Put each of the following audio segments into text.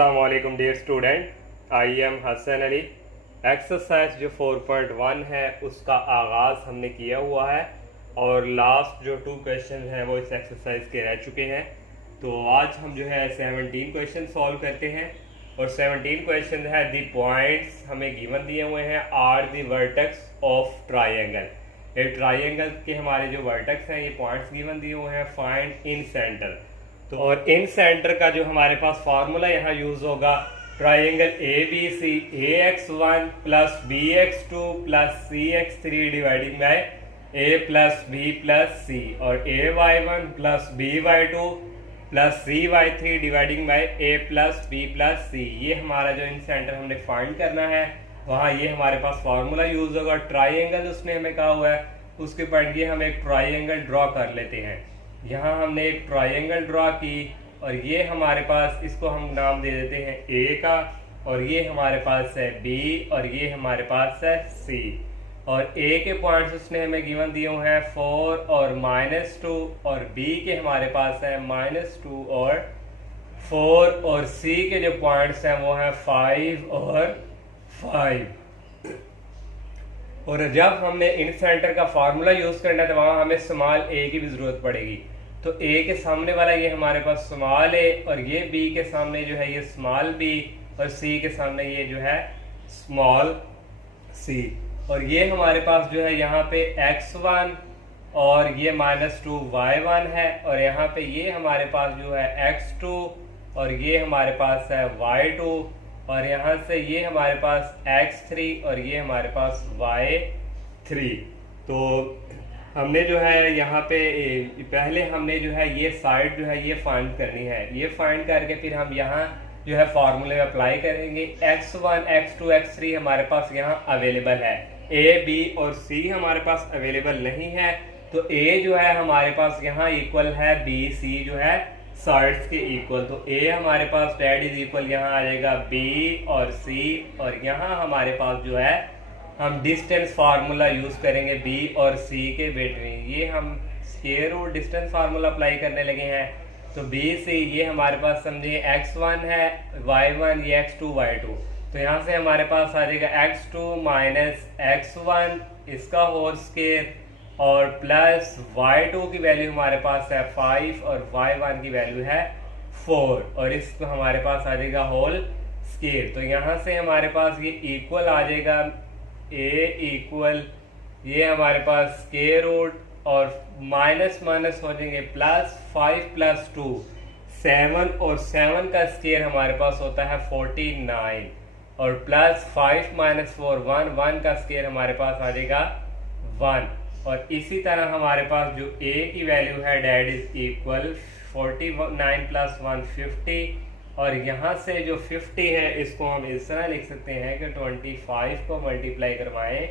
अस्सलामु अलैकुम dear student, I am Hasan Ali. Exercise जो 4.1 है उसका आगाज़ हमने किया हुआ है और लास्ट जो 2 क्वेश्चन हैं वो इस एक्सरसाइज के रह चुके हैं। तो आज हम जो है 17 क्वेश्चन सॉल्व करते हैं और 17 क्वेश्चन है दी पॉइंट्स हमें गिवन दिए हुए हैं are the vertex of triangle. ये ट्राइंगल के हमारे जो वर्टेक्स हैं ये पॉइंट्स गिवन दिए हुए हैं। फाइंड इन सेंटर, तो और इन सेंटर का जो हमारे पास फार्मूला यहाँ यूज होगा triangle A B C ax1 plus bx2 plus cx3 dividing by a plus b plus c और ay1 plus by2 plus cy3 dividing by a plus b plus c। ये हमारा जो इन सेंटर हमने find करना है वहाँ ये हमारे पास फार्मूला यूज होगा। ट्राइंगल उसने हमें कहा हुआ है, उसके पॉइंट ये हम एक ट्राइंगल ड्रॉ कर लेते हैं। यहाँ हमने एक ट्राइंगल ड्रॉ की और ये हमारे पास, इसको हम नाम दे देते हैं ए का, और ये हमारे पास है बी और ये हमारे पास है सी। और ए के पॉइंट्स उसने हमें गिवन दिए हुए हैं 4 और -2 और बी के हमारे पास है -2 और 4 और सी के जो पॉइंट्स हैं वो हैं 5 और 5। और जब हमने इन सेंटर का फार्मूला यूज करना है तो वहां हमें स्मॉल ए की भी जरूरत पड़ेगी। तो ए के सामने वाला ये हमारे पास स्मॉल ए और ये बी के सामने जो है ये स्मॉल बी और सी के सामने ये जो है स्मॉल सी। और ये हमारे पास जो है यहाँ पे x1 और ये -2 y1 है और यहाँ पे ये हमारे पास जो है x2 और ये हमारे पास है y2 और यहाँ से ये हमारे पास x3 और ये हमारे पास y3। तो हमने जो है यहाँ पे पहले हमने जो है ये साइड जो है ये फाइंड करनी है। ये फाइंड करके फिर हम यहाँ जो है फार्मूले में अप्लाई करेंगे। x1 x2 x3 हमारे पास यहाँ अवेलेबल है, a b और c हमारे पास अवेलेबल नहीं है। तो a जो है हमारे पास यहाँ इक्वल है b, c जो है साइड्स के इक्वल। तो a हमारे पास डेट इज इक्वल यहाँ आ जाएगा b और c और यहाँ हमारे पास जो है हम डिस्टेंस फार्मूला यूज करेंगे b और c के बिटवीन। ये हम square root distance formula apply करने लगे हैं। तो b c ये हमारे पास समझिए x1 है, y1 ये x2 y2। तो यहाँ से हमारे पास आ जाएगा x2 माइनस x1 इसका होल स्क्वायर और प्लस y2 की वैल्यू हमारे पास है 5 और y1 की वैल्यू है 4 और इसको हमारे पास आ जाएगा होल स्क्वायर। तो यहाँ से हमारे पास ये इक्वल आ जाएगा a इक्वल ये हमारे पास स्क्वायर रूट और माइनस माइनस हो जाएंगे प्लस 5 प्लस 2 7 और 7 का स्क्वायर हमारे पास होता है 49 और प्लस 5 माइनस 4 1 का स्क्वायर हमारे पास आ जाएगा 1। और इसी तरह हमारे पास जो a की वैल्यू है डेट इज इक्वल 49 प्लस 1 50 और यहाँ से जो 50 है इसको हम इस तरह लिख सकते हैं कि 25 को मल्टीप्लाई करवाएं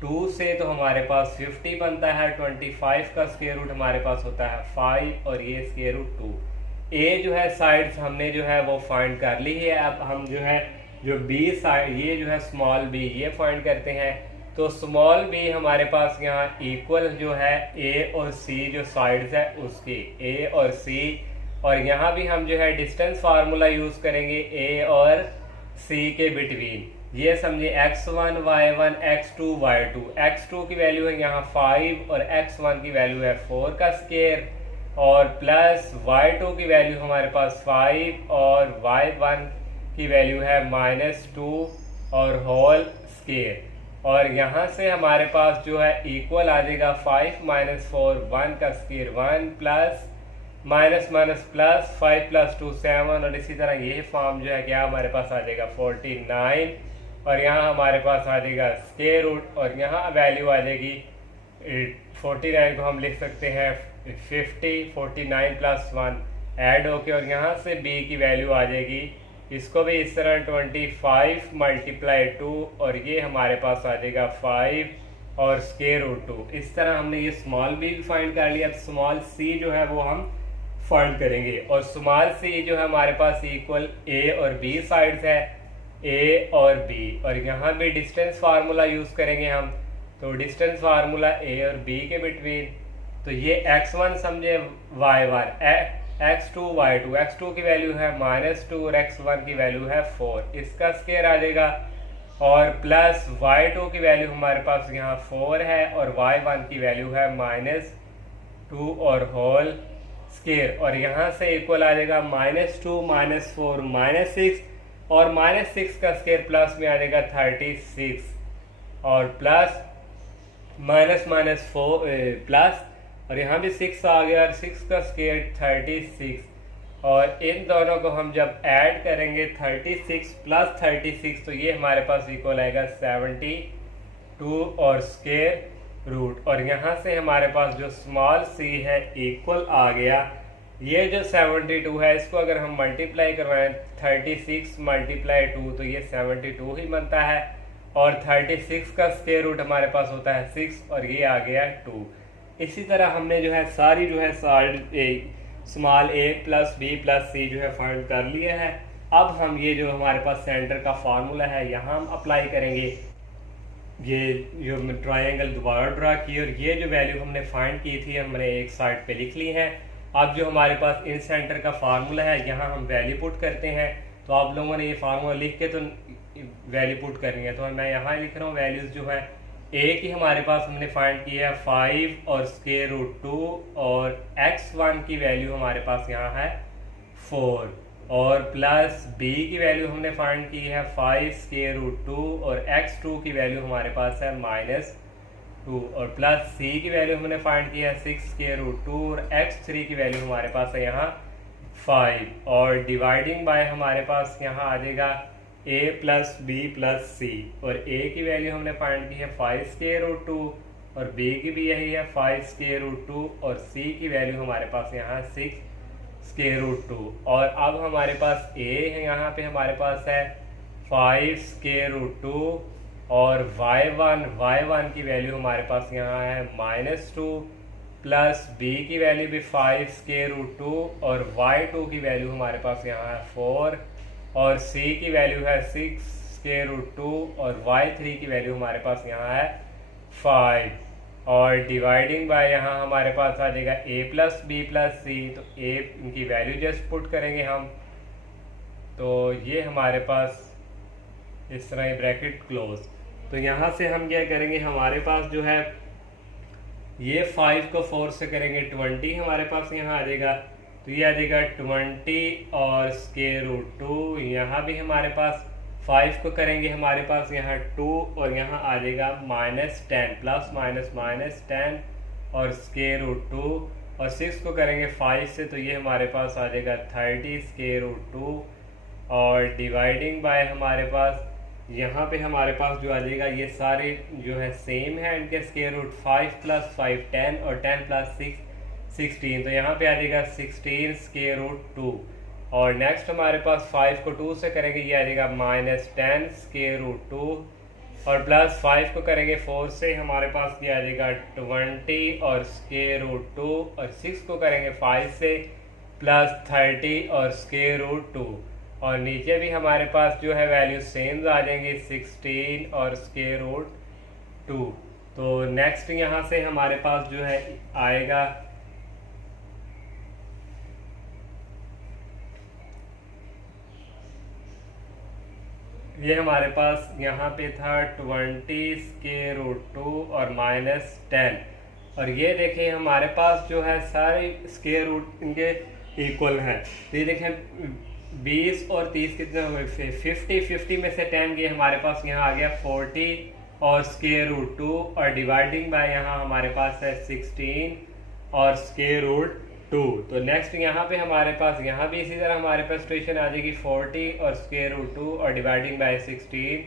2 से तो हमारे पास 50 बनता है। 25 का स्क्वायर रूट हमारे पास होता है 5 और ये स्क्वायर रूट 2। a जो है साइड्स हमने जो है वो फाइंड कर ली है। अब हम जो है जो b साइड ये जो है स्मॉल b ये फाइंड करते हैं। तो स्मॉल b हमारे पास यहाँ इक्वल जो है a और c जो साइड्स है उसके a और c और यहाँ भी हम जो है डिस्टेंस फार्मूला यूज करेंगे a और c के बिटवीन। ये समझिए x1 y1 x2 y2। x2 की वैल्यू है यहाँ 5 और x1 की वैल्यू है 4 का स्क्वायर और प्लस y2 की वैल्यू हमारे पास 5 और y1 की वैल्यू है -2 और होल स्क्वायर। और यहाँ से हमारे पास जो है इक्वल आ जाएगा 5 माइनस 4 1 का square 1 plus minus minus plus 5 plus 2 7 और इसी तरह ये फॉर्म जो है क्या हमारे पास आ जाएगा 49 और यहाँ हमारे पास आ जाएगा स्क्वायर रूट और यहाँ वैल्यू आ जाएगी 49 को हम लिख सकते हैं 50 49 प्लस 1 ऐड होके और यहाँ से b की वैल्यू आ जाएगी इसको भी इस तरह 25 मल्टीप्लाई 2 और ये हमारे पास आ जाएगा 5 और स्क्वायर रूट 2। इस तरह हमने ये स्मॉल b भी फाइंड कर लिया। अब स्मॉल c जो है वो हम फाइंड करेंगे और स्मॉल c जो है हमारे पास इक्वल a और b साइड्स है a और b और यहाँ भी डिस्टेंस फार्मूला यूज करेंगे हम। तो डिस्टेंस फार्मूला a और b के बिटवीन। तो ये x1 समझे y1 x2 y2, x2 की वैल्यू है -2 और x1 की वैल्यू है 4, इसका स्केयर आ जाएगा। और प्लस y2 की वैल्यू हमारे पास यहाँ 4 है और y1 की वैल्यू है -2 और होल स्केयर, और यहाँ से इक्वल आ जाएगा -2 -4 -6 और -6 का स्केयर प्लस में आ जाएगा 36 और प्लस -4 प्लस और यहाँ भी 6 आ गया और 6 का स्केयर 36, और इन दोनों को हम जब ऐड करेंगे 36 प्लस 36 तो ये हमारे पास इक्वल आएगा 72 और स्केयर रूट, और यहाँ से हमारे पास जो स्मॉल सी है इक्वल आ गया। ये जो 72 है इसको अगर हम मल्टीप्लाई करवाएं 36 × 2 तो ये 72 ही बनता है, और 36 का स्क्वायर रूट हमारे पास होता है 6 और ये आ गया 2। इसी तरह हमने जो है सारी जो है small a plus b plus c जो है फाइंड कर लिया है। अब हम ये जो हमारे पास सेंटर का फार्मूला है यहाँ हम अप्लाई करेंगे। ये जो ट्रायंगल दोबारा ड्रा की और ये जो वैल्यू हमने फाइंड की थी हमने एक साइड पे लिख ली है। अब जो हमारे पास इन सेंटर का फार्मूला है यहाँ हम वैल्यू पुट करते हैं, तो आप लोगों ने ये फार्मूला लिख के तो वैल्यू पुट करनी है, तो मैं यहाँ लिख रहा हूँ वैल्यूज जो है a की हमारे पास हमने फाइंड की है 5 और स्क्वायर रूट 2 और x1 की वैल्यू हमारे पास यहाँ है 4 और प्लस b की वैल्यू हमने फाइंड की है 5 स्क्वायर रूट 2 और x2 की वैल्यू हमारे पास है -2 और प्लस c की वैल्यू हमने फाइंड की है 6 स्क्वायर रूट 2 और x3 की वैल्यू हमारे पास है यहाँ 5 और डिवाइडिंग बाय हमारे पास यहाँ आ जाएगा a प्लस बी प्लस सी, और a की वैल्यू हमने फाइंड की है 5 स्क्वायर रूट 2 और b की भी यही है 5 स्क्वायर रूट 2 और c की वैल्यू हमारे पास यहाँ 6 स्क्वायर रूट 2, और अब हमारे पास a है यहाँ पे हमारे पास है 5 स्क्वायर रूट 2 और y1 की वैल्यू हमारे पास यहाँ है -2 प्लस b की वैल्यू भी 5 स्क्वायर रूट 2 और y2 की वैल्यू हमारे पास यहाँ है 4 और c की वैल्यू है 6 स्क्वायर रूट 2 और y3 की वैल्यू हमारे पास यहाँ है 5 और डिवाइडिंग बाय यहाँ हमारे पास आ जाएगा a प्लस बी प्लस सी, तो a इनकी वैल्यू जस्ट पुट करेंगे हम, तो ये हमारे पास इस तरह ये ब्रैकेट क्लोज। तो यहाँ से हम क्या करेंगे, हमारे पास जो है ये 5 को 4 से करेंगे 20 हमारे पास यहाँ आ जाएगा, तो ये आ जाएगा 20 और स्क्वायर रूट 2, यहाँ भी हमारे पास 5 को करेंगे हमारे पास यहाँ 2 और यहाँ आ जाएगा -10 प्लस माइनस -10 और स्क्वायर रूट 2 और 6 को करेंगे 5 से, तो ये हमारे पास आ जाएगा 30 स्क्वायर रूट 2 और डिवाइडिंग बाय हमारे पास यहाँ पे हमारे पास जो आ जाएगा ये सारे जो है सेम है, इनके स्क्वायर रूट 5 प्लस 5 10 और 10 प्लस 6 16, तो यहाँ पे आ जाएगा 16 स्क्वायर रूट 2 और नेक्स्ट हमारे पास 5 को 2 से करेंगे ये आ जाएगा -10 स्क्वायर रूट 2 और प्लस 5 को करेंगे 4 से हमारे पास ये आ जाएगा 20 और स्क्वायर रूट 2 और 6 को करेंगे 5 से प्लस 30 और स्क्वायर रूट 2 और नीचे भी हमारे पास जो है वैल्यू सेम आ जाएंगे 16 और स्क्वायर रूट 2। तो नेक्स्ट यहाँ से हमारे पास जो है आएगा ये हमारे पास यहाँ पे था 20 स्क्वायर रूट 2 और -10 और ये देखें हमारे पास जो है सारे स्क्वायर रूट इनके इक्वल हैं। तो ये देखें 20 और 30 कितने हुए 50 में से 10 गए हमारे पास यहाँ आ गया 40 और स्क्वायर रूट 2 और डिवाइडिंग बाय यहाँ हमारे पास है 16 और स्क्वायर रूट 2। तो नेक्स्ट यहाँ पे हमारे पास यहाँ भी इसी तरह हमारे पास सिचुएशन आ जाएगी 40 और स्क्वायर रूट 2 और dividing by 16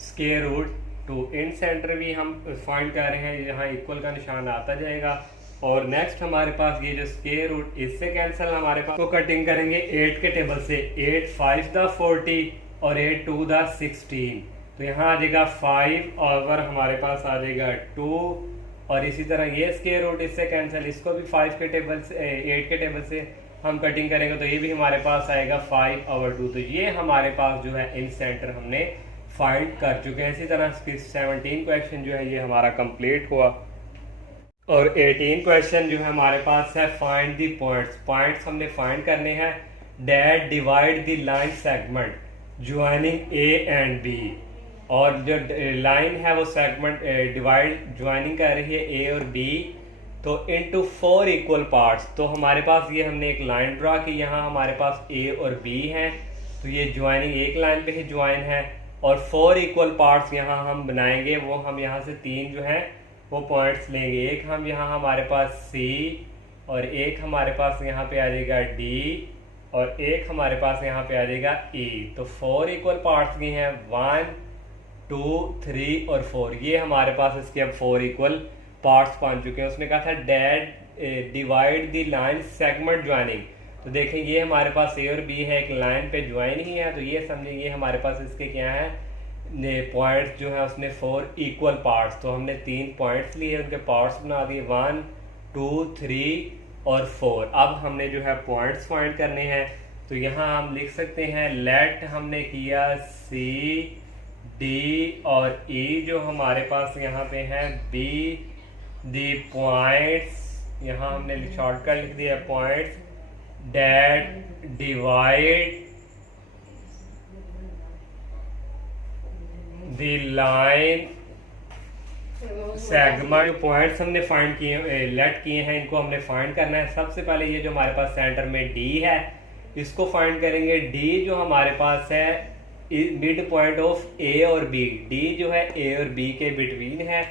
square root 2। Incentre भी हम फाइंड कर रहे हैं, यहाँ इक्वल का निशान आता जाएगा। और नेक्स्ट हमारे पास ये जो स्क्वायर रूट इससे कैंसिल हमारे पास को कटिंग करेंगे 8 के टेबल से, 8 5 द 40 और 8 2 द 16, तो यहाँ आ जाएगा 5 और हमारे पास आ जाएगा 2 और इसी तरह ये स्क्वायर रूट इससे कैंसिल, इसको भी 5 के टेबल से 8 के टेबल से हम कटिंग करेंगे तो ये भी हमारे पास आएगा 5/2। तो ये हमारे पास जो है इन सेंटर हमने फाइंड कर चुके हैं। इसी तरह 17 क्वेश्चन जो है ये हमारा कंप्लीट हुआ। और 18 क्वेश्चन जो है हमारे पास है फाइंड द पॉइंट्स। पॉइंट्स हमने फाइंड करने हैं that divide the line segment joining A and B. और जो लाइन है वो सेगमेंट डिवाइड ज्वाइनिंग कर रही है ए और बी तो इनटू 4 इक्वल पार्ट्स। तो हमारे पास ये हमने एक लाइन ड्रा की, यहाँ हमारे पास ए और बी हैं तो ये ज्वाइनिंग एक लाइन पे ही ज्वाइन है। और 4 इक्वल पार्ट्स यहाँ हम बनाएंगे, वो हम यहाँ से 3 जो हैं वो पॉइंट्स लेंगे। एक हम यहाँ हमारे पास सी और एक हमारे पास यहाँ पे आ जाएगा डी और एक हमारे पास यहाँ पे आ जाएगा ई। तो 4 इक्वल पार्ट्स की हैं 1 2 3 और 4। ये हमारे पास इसके अब 4 इक्वल पार्ट्स बन चुके हैं। उसने कहा था that divide the line segment joining. तो देखें ये हमारे पास ए और बी है, एक लाइन पे ज्वाइन ही है, तो ये समझें ये हमारे पास इसके क्या है पॉइंट्स जो है उसने 4 इक्वल पार्ट्स। तो हमने 3 पॉइंट्स लिए, उनके पार्ट्स बना दिए 1 2 3 और 4। अब हमने जो है पॉइंट्स फाइंड करने हैं। तो यहाँ हम लिख सकते हैं लेट हमने किया सी डी और ई जो हमारे पास यहाँ पे है बी दी पॉइंट्स, यहाँ हमने शॉर्टकट लिख दिया points that divide the line segment. Points हमने फाइंड किए, लेट किए हैं, इनको हमने फाइंड करना है। सबसे पहले ये जो हमारे पास सेंटर में डी है इसको फाइंड करेंगे। डी जो हमारे पास है मिड पॉइंट ऑफ ए और बी। डी जो है ए और बी के बिटवीन है,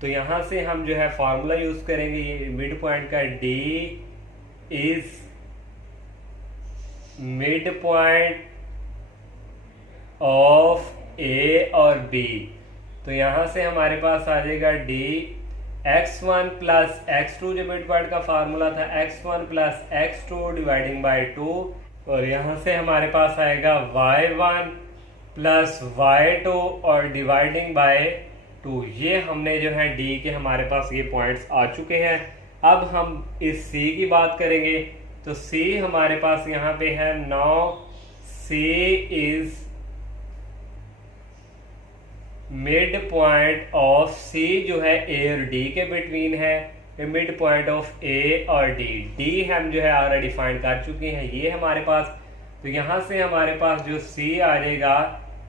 तो यहां से हम जो है फार्मूला यूज करेंगे। ये मिड पॉइंट का D is mid point of A और बी। तो यहां से हमारे पास आ जाएगा डी x1 प्लस x2 जो मिड पॉइंट का फार्मूला था x1 plus x2 dividing by 2। और यहां से हमारे पास आएगा y1 प्लस y2 और डिवाइडिंग बाय 2। ये हमने जो है डी के हमारे पास ये पॉइंट्स आ चुके हैं। अब हम इस सी की बात करेंगे। तो सी हमारे पास यहाँ पे है 9। सी इज मिड पॉइंट ऑफ सी जो है ए और डी के बिटवीन है, मिड पॉइंट ऑफ ए और डी। डी हम जो है ऑलरेडी फाइंड कर चुके हैं ये हमारे पास। तो यहां से हमारे पास जो सी आ जाएगा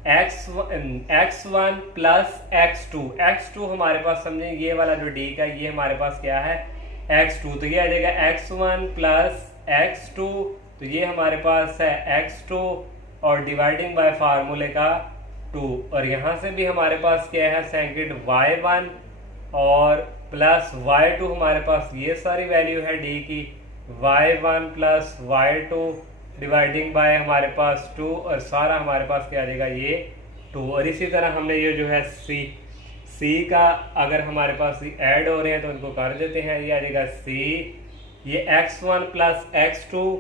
x1 प्लस x2। x2 हमारे पास समझें ये वाला जो डी का ये हमारे पास क्या है x2, तो ये आ जाएगा x1 प्लस x2। तो ये हमारे पास है x2 और डिवाइडिंग बाय फार्मूले का 2। और यहाँ से भी हमारे पास क्या है सेकंड y1 और प्लस y2। हमारे पास ये सारी वैल्यू है डी की y1 plus y2 dividing by हमारे पास 2 और सारा हमारे पास क्या आ जाएगा ये 2। और इसी तरह हमने ये जो है सी का अगर हमारे पास ऐड हो रहे हैं तो इनको कर देते हैं। ये आ जाएगा सी, ये x1 प्लस x2,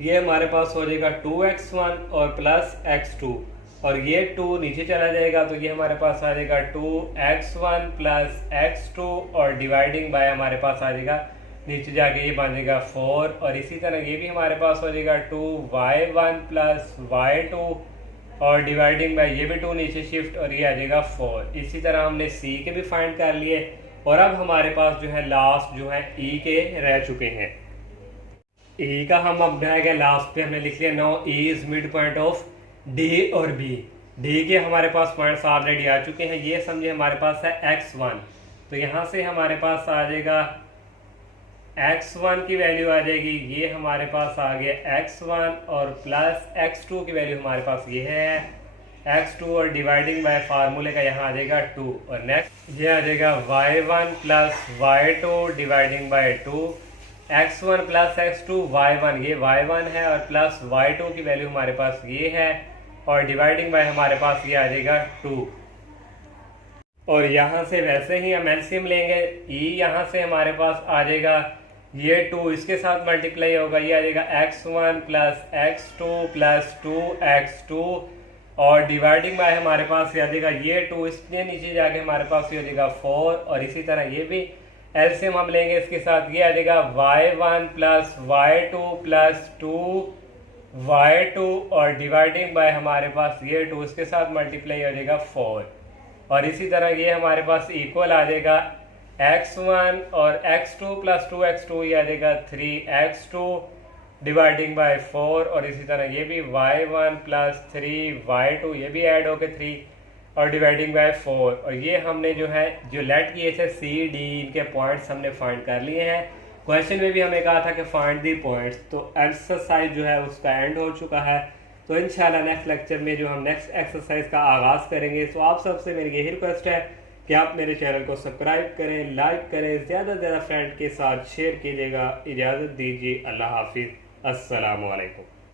ये हमारे पास हो जाएगा 2x1 और प्लस x2 और ये 2 नीचे चला जाएगा तो ये हमारे पास आ जाएगा 2x1 प्लस x2 और डिवाइडिंग बाय हमारे पास आ जाएगा नीचे जाके ये बन जाएगा 4। और इसी तरह ये भी हमारे पास हो जाएगा 2y1 प्लस y2 और डिवाइडिंग बाय ये भी 2 नीचे शिफ्ट और ये आ जाएगा 4। इसी तरह हमने सी के भी फाइंड कर लिए। और अब हमारे पास जो है लास्ट जो है ई के रह चुके हैं। ई का हम अब गया लास्ट पे हमने लिख लिया 9 E is mid point of D और बी। डी के हमारे पास पॉइंट्स ऑलरेडी आ चुके हैं। ये समझे हमारे पास है x1, तो यहाँ से हमारे पास आ जाएगा x1 की वैल्यू आ जाएगी, ये हमारे पास आ गया x1 और प्लस x2 की वैल्यू हमारे पास ये है x2 और डिवाइडिंग बाय फार्मूले का यहाँ आ जाएगा 2। और नेक्स्ट ये आ जाएगा y1 plus y2 dividing by 2, x1 plus x2 y1, ये y1 है और प्लस y2 की वैल्यू हमारे पास ये है और डिवाइडिंग बाय हमारे पास ये आ जाएगा 2। और यहाँ से वैसे ही हम एलसीएम लेंगे, ई यहाँ से हमारे पास आ जाएगा ये 2 इसके साथ मल्टीप्लाई होगा, ये आ जाएगा x1 plus x2 plus 2x2 और डिवाइडिंग बाय हमारे पास ये आ जाएगा ये 2, इसके नीचे जाके हमारे पास ये हो जाएगा 4। और इसी तरह ये भी एलसीएम हम लेंगे इसके साथ, ये आ जाएगा y1 plus y2 plus 2y2 और डिवाइडिंग बाय हमारे पास ये 2 इसके साथ मल्टीप्लाई हो जाएगा 4। और इसी तरह ये हमारे पास इक्वल आ जाएगा x1 और x2 प्लस 2x2 ये आ जाएगा 3x2 डिवाइडिंग बाय 4, और इसी तरह ये भी y1 प्लस 3y2 ये भी ऐड होके 3 और डिवाइडिंग बाय 4। और ये हमने जो है जो लेट किए थे सी डी इनके पॉइंट्स हमने फाइंड कर लिए हैं। क्वेश्चन में भी हमें कहा था कि फाइंड दी पॉइंट्स, तो एक्सरसाइज जो है उसका एंड हो चुका है। तो इंशाल्लाह नेक्स्ट लेक्चर में जो हम नेक्स्ट एक्सरसाइज का आगाज़ करेंगे। तो आप सबसे मेरी यही रिक्वेस्ट है कि आप मेरे चैनल को सब्सक्राइब करें, लाइक करें, ज़्यादा से ज़्यादा फ्रेंड के साथ शेयर कीजिएगा। इजाज़त दीजिए, अल्लाह हाफिज़, अस्सलामु अलैकुम।